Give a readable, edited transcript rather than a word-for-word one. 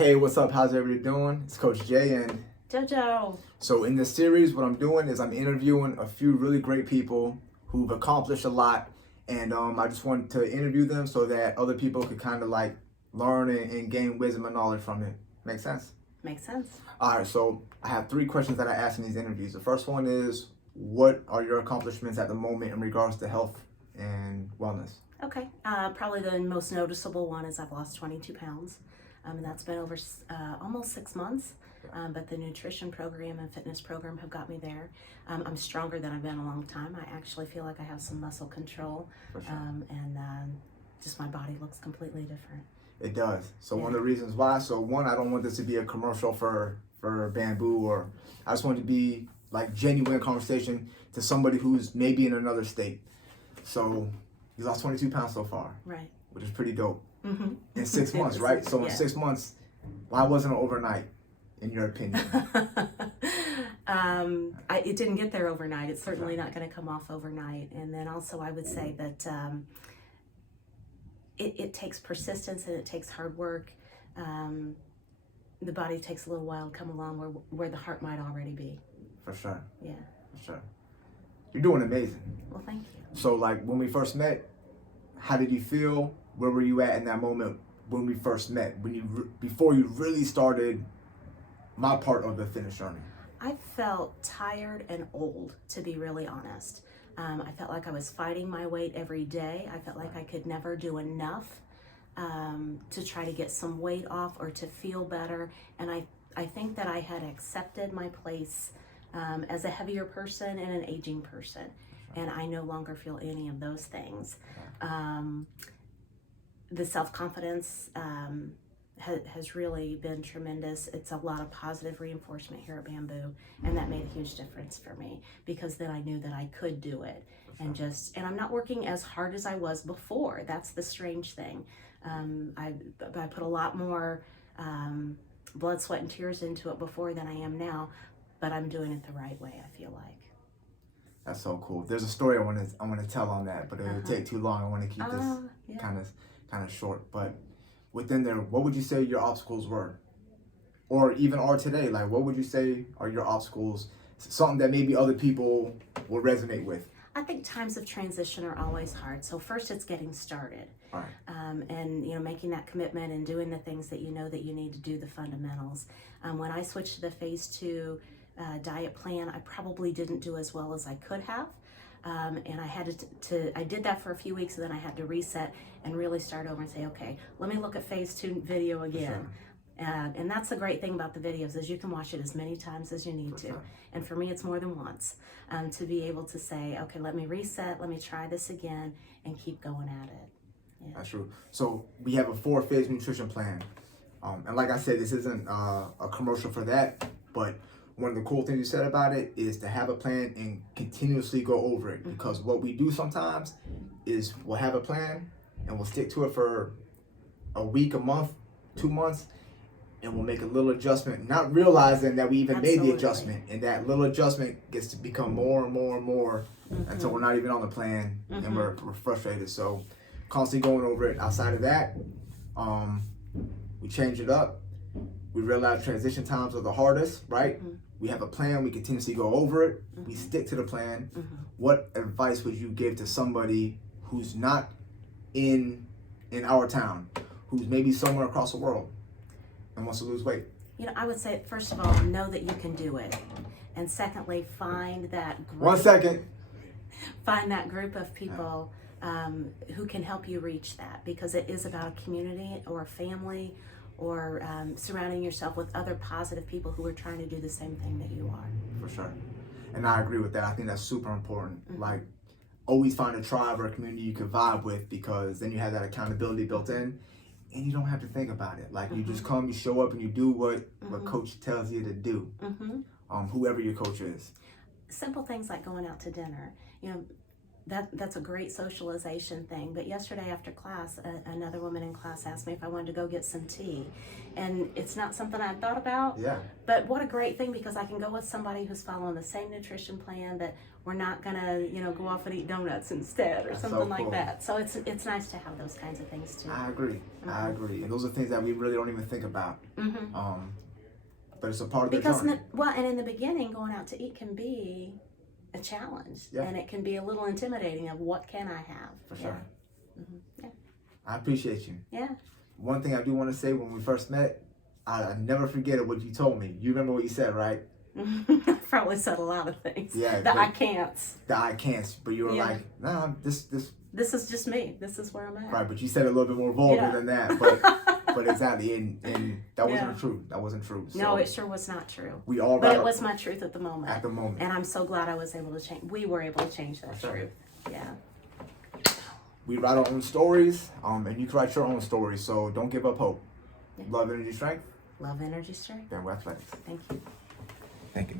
Hey, what's up? How's everybody doing? It's Coach Jay and JoJo. So in this series, what I'm doing is I'm interviewing a few really great people who've accomplished a lot, and I just want to interview them so that other people could kind of like learn and gain wisdom and knowledge from it. Make sense? Makes sense. All right, so I have 3 questions that I ask in these interviews. The first one is, what are your accomplishments at the moment in regards to health and wellness? Okay. Probably the most noticeable one is I've lost 22 pounds. And that's been over almost 6 months. But the nutrition program and fitness program have got me there. I'm stronger than I've been in a long time. I actually feel like I have some muscle control. For sure. And just my body looks completely different. It does. So one of the reasons why, so one, I don't want this to be a commercial for Bamboo, or I just want it to be like genuine conversation to somebody who's maybe in another state. So you lost 22 pounds so far. Right. Which is pretty dope. Mm-hmm. In 6 months, right? So in 6 months, why wasn't it overnight, in your opinion? It didn't get there overnight. It's certainly not going to come off overnight. And then also I would say that it takes persistence and it takes hard work. The body takes a little while to come along where the heart might already be. For sure. Yeah. For sure. You're doing amazing. Well, thank you. So like when we first met, how did you feel? Where were you at in that moment when we first met? Before you really started my part of the fitness journey? I felt tired and old, to be really honest. I felt like I was fighting my weight every day. I felt like I could never do enough to try to get some weight off or to feel better. And I think that I had accepted my place as a heavier person and an aging person. And I no longer feel any of those things. The self-confidence has really been tremendous. It's a lot of positive reinforcement here at Bamboo, and that made a huge difference for me, because then I knew that I could do it. And I'm not working as hard as I was before. That's the strange thing. I put a lot more blood, sweat, and tears into it before than I am now, but I'm doing it the right way, I feel like. That's so cool. There's a story I want to tell on that, but it would take too long. I want to keep this kind of short. But within there, what would you say your obstacles were, or even are today? Like, what would you say are your obstacles? Something that maybe other people will resonate with. I think times of transition are always hard. So first, it's getting started, right. And making that commitment and doing the things that you know that you need to do, the fundamentals. When I switched to the phase 2 diet plan, I probably didn't do as well as I could have. And I had I did that for a few weeks, and then I had to reset and really start over and say, okay, let me look at phase 2 video again. Sure. And that's the great thing about the videos, is you can watch it as many times as you need to. Sure. And for me, it's more than once, to be able to say, okay, let me reset, let me try this again, and keep going at it. Yeah. That's true. So we have a 4-phase nutrition plan. And like I said, this isn't a commercial for that, but one of the cool things you said about it is to have a plan and continuously go over it. Because what we do sometimes is we'll have a plan and we'll stick to it for a week, a month, 2 months, and we'll make a little adjustment, not realizing that we even made the adjustment. And that little adjustment gets to become more and more and more until we're not even on the plan and we're frustrated. So constantly going over it. Outside of that, we change it up. We realize transition times are the hardest, right? We have a plan, we continuously go over it, we stick to the plan. What advice would you give to somebody who's not in our town, who's maybe somewhere across the world and wants to lose weight? I would say, first of all, know that you can do it. And secondly, find that group. 1 second. Find that group of people who can help you reach that, because it is about a community or a family, or surrounding yourself with other positive people who are trying to do the same thing that you are. For sure. And I agree with that. I think that's super important. Like, always find a tribe or a community you can vibe with, because then you have that accountability built in and you don't have to think about it. Like, you just come, you show up, and you do what coach tells you to do. Whoever your coach is. Simple things like going out to dinner. that's a great socialization thing. But yesterday after class, another woman in class asked me if I wanted to go get some tea. And it's not something I thought about. Yeah. But what a great thing, because I can go with somebody who's following the same nutrition plan, that we're not gonna, go off and eat donuts instead or That's something so like cool. that. So it's nice to have those kinds of things too. I agree. I agree. And those are things that we really don't even think about. But it's a part of the journey. And in the beginning, going out to eat can be a challenge, and it can be a little intimidating of what can I have. For sure. Yeah. I appreciate you. Yeah. One thing I do want to say, when we first met, I never forget it, what you told me. You remember what you said, right? I probably said a lot of things. Yeah. That I can't. That I can't. But you were like, nah, this. This is just me. This is where I'm at. Right, but you said it a little bit more vulgar than that. But exactly, and that wasn't true. That wasn't true. So no, it sure was not true. We all. But it was my truth at the moment. At the moment. And I'm so glad I was able to change. We were able to change that truth. Yeah. We write our own stories, and you can write your own stories. So don't give up hope. Yeah. Love, energy, strength. Love, energy, strength. Then we're athletics. Thank you. Thank you, Miss.